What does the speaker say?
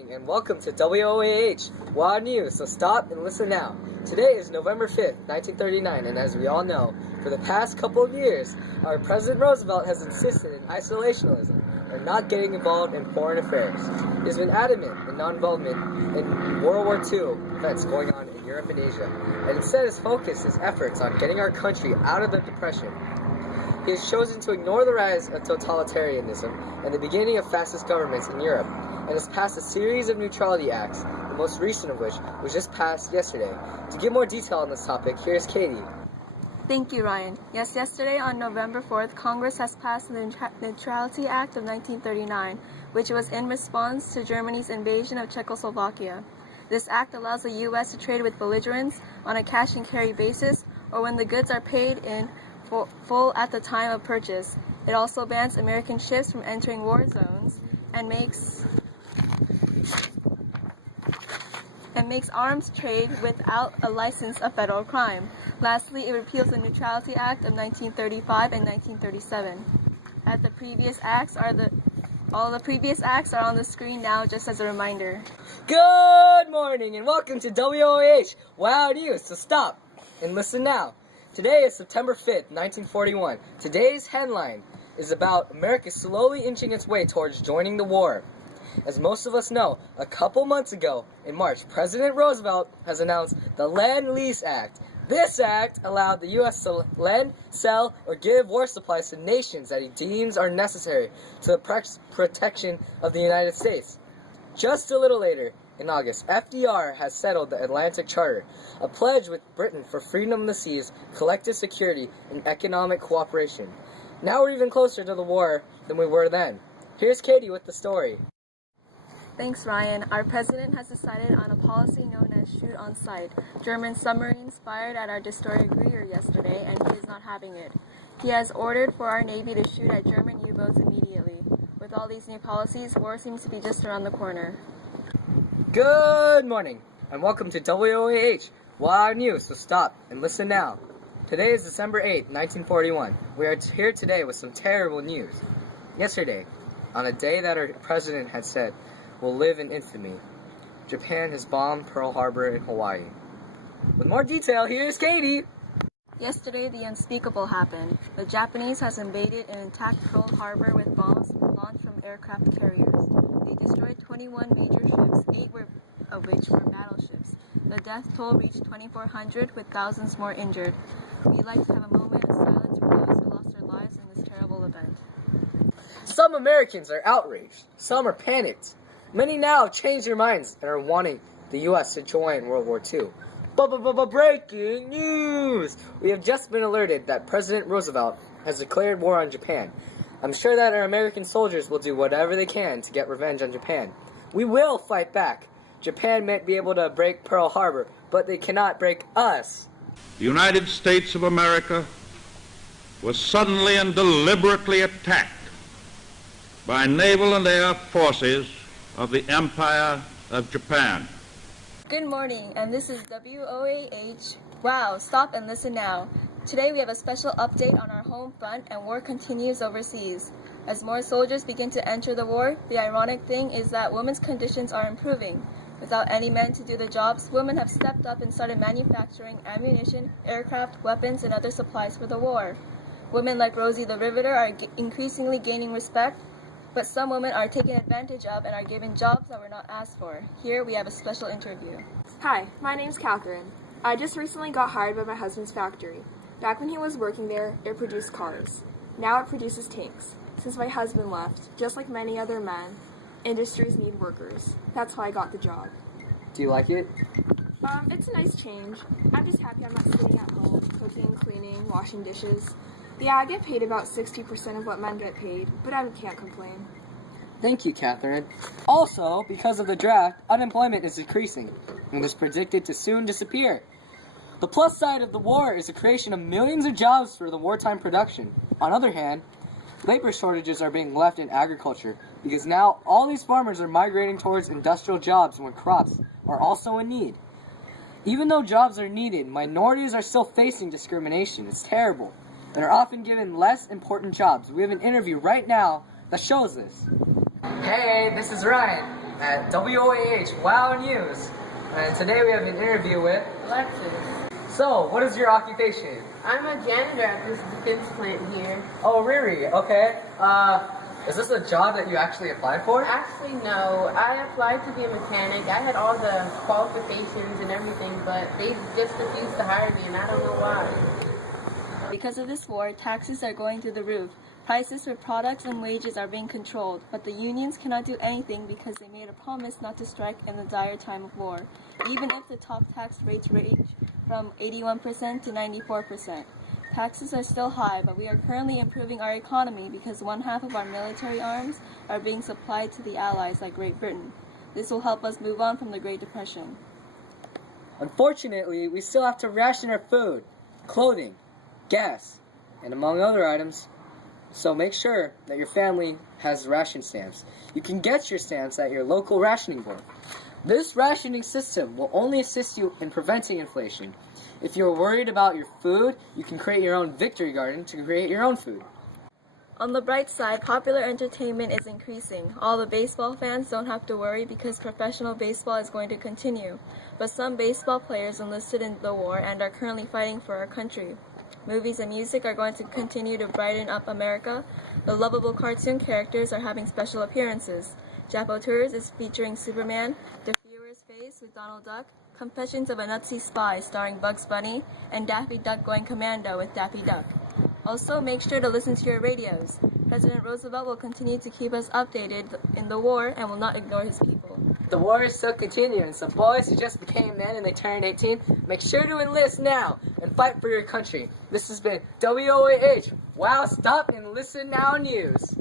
morning and welcome to WOAH Wild News, so stop and listen now. Today is November 5th, 1939, and as we all know, for the past couple of years, our President Roosevelt has insisted in isolationism and not getting involved in foreign affairs. He has been adamant in non-involvement in World War II events going on in Europe and Asia, and instead has focused his efforts on getting our country out of the Depression. He has chosen to ignore the rise of totalitarianism and the beginning of fascist governments in Europe, and has passed a series of neutrality acts, the most recent of which was just passed yesterday. To give more detail on this topic, here's Katie. Thank you, Ryan. Yes, yesterday on November 4th, Congress has passed the Neutrality Act of 1939, which was in response to Germany's invasion of Czechoslovakia. This act allows the U.S. to trade with belligerents on a cash-and-carry basis or when the goods are paid in full at the time of purchase. It also bans American ships from entering war zones and makes arms trade without a license a federal crime. Lastly, it repeals the Neutrality Act of 1935 and 1937. All the previous acts are on the screen now, just as a reminder. Good morning and welcome to WOAH Wild News, so stop and listen now. Today is September 5th, 1941. Today's headline is about America slowly inching its way towards joining the war. As most of us know, a couple months ago, in March, President Roosevelt has announced the Lend-Lease Act. This act allowed the U.S. to lend, sell, or give war supplies to nations that he deems are necessary to the protection of the United States. Just a little later, in August, FDR has settled the Atlantic Charter, a pledge with Britain for freedom of the seas, collective security, and economic cooperation. Now we're even closer to the war than we were then. Here's Katie with the story. Thanks, Ryan. Our president has decided on a policy known as shoot on sight. German submarines fired at our destroyer Gruyere yesterday, and he is not having it. He has ordered for our Navy to shoot at German U-boats immediately. With all these new policies, war seems to be just around the corner. Good morning, and welcome to WOAH Wild News, so stop and listen now. Today is December 8th, 1941. We are here today with some terrible news. Yesterday, on a day that our president had said will live in infamy, Japan has bombed Pearl Harbor in Hawaii. With more detail, here's Katie. Yesterday, the unspeakable happened. The Japanese has invaded and attacked Pearl Harbor with bombs launched from aircraft carriers. They destroyed 21 major ships, 8 of which were battleships. The death toll reached 2,400, with thousands more injured. We'd like to have a moment of silence for those who lost their lives in this terrible event. Some Americans are outraged. Some are panicked. Many now have changed their minds and are wanting the U.S. to join World War II. Breaking news! We have just been alerted that President Roosevelt has declared war on Japan. I'm sure that our American soldiers will do whatever they can to get revenge on Japan. We will fight back. Japan may be able to break Pearl Harbor, but they cannot break us. The United States of America was suddenly and deliberately attacked by naval and air forces of the Empire of Japan. Good morning, and this is WOAH. Wow, stop and listen now. Today we have a special update on our home front, and war continues overseas. As more soldiers begin to enter the war, the ironic thing is that women's conditions are improving. Without any men to do the jobs, women have stepped up and started manufacturing ammunition, aircraft, weapons, and other supplies for the war. Women like Rosie the Riveter are increasingly gaining respect, but some women are taken advantage of and are given jobs that were not asked for. Here we have a special interview. Hi, my name's Catherine. I just recently got hired by my husband's factory. Back when he was working there, it produced cars. Now it produces tanks. Since my husband left, just like many other men, industries need workers. That's why I got the job. Do you like it? It's a nice change. I'm just happy I'm not sitting at home, cooking, cleaning, washing dishes. Yeah, I get paid about 60% of what men get paid, but I can't complain. Thank you, Catherine. Also, because of the draft, unemployment is decreasing and is predicted to soon disappear. The plus side of the war is the creation of millions of jobs for the wartime production. On the other hand, labor shortages are being left in agriculture because now all these farmers are migrating towards industrial jobs when crops are also in need. Even though jobs are needed, minorities are still facing discrimination. It's terrible. And are often given less important jobs. We have an interview right now that shows this. Hey, this is Ryan. at WOAH Wow News. And today we have an interview with... Alexis. So, what is your occupation? I'm a janitor at this defense plant here. Oh, Riri, okay. Is this a job that you actually applied for? Actually, no. I applied to be a mechanic. I had all the qualifications and everything, but they just refused to hire me, and I don't know why. Because of this war, taxes are going through the roof. Prices for products and wages are being controlled, but the unions cannot do anything because they made a promise not to strike in the dire time of war, even if the top tax rates range from 81% to 94%. Taxes are still high, but we are currently improving our economy because one half of our military arms are being supplied to the Allies like Great Britain. This will help us move on from the Great Depression. Unfortunately, we still have to ration our food, clothing, gas, and among other items. So make sure that your family has ration stamps. You can get your stamps at your local rationing board. This rationing system will only assist you in preventing inflation. If you're worried about your food, you can create your own victory garden to create your own food. On the bright side, popular entertainment is increasing. All the baseball fans don't have to worry because professional baseball is going to continue. But some baseball players enlisted in the war and are currently fighting for our country. Movies and music are going to continue to brighten up America. The lovable cartoon characters are having special appearances. Japo Tours is featuring Superman, The Führer's Face with Donald Duck, Confessions of a Nazi Spy starring Bugs Bunny, and Daffy Duck Going Commando with Daffy Duck. Also, make sure to listen to your radios. President Roosevelt will continue to keep us updated in the war and will not ignore his people. The war is still continuing, so boys who just became men and they turned 18, make sure to enlist now and fight for your country. This has been WOAH Wow Stop and Listen Now News.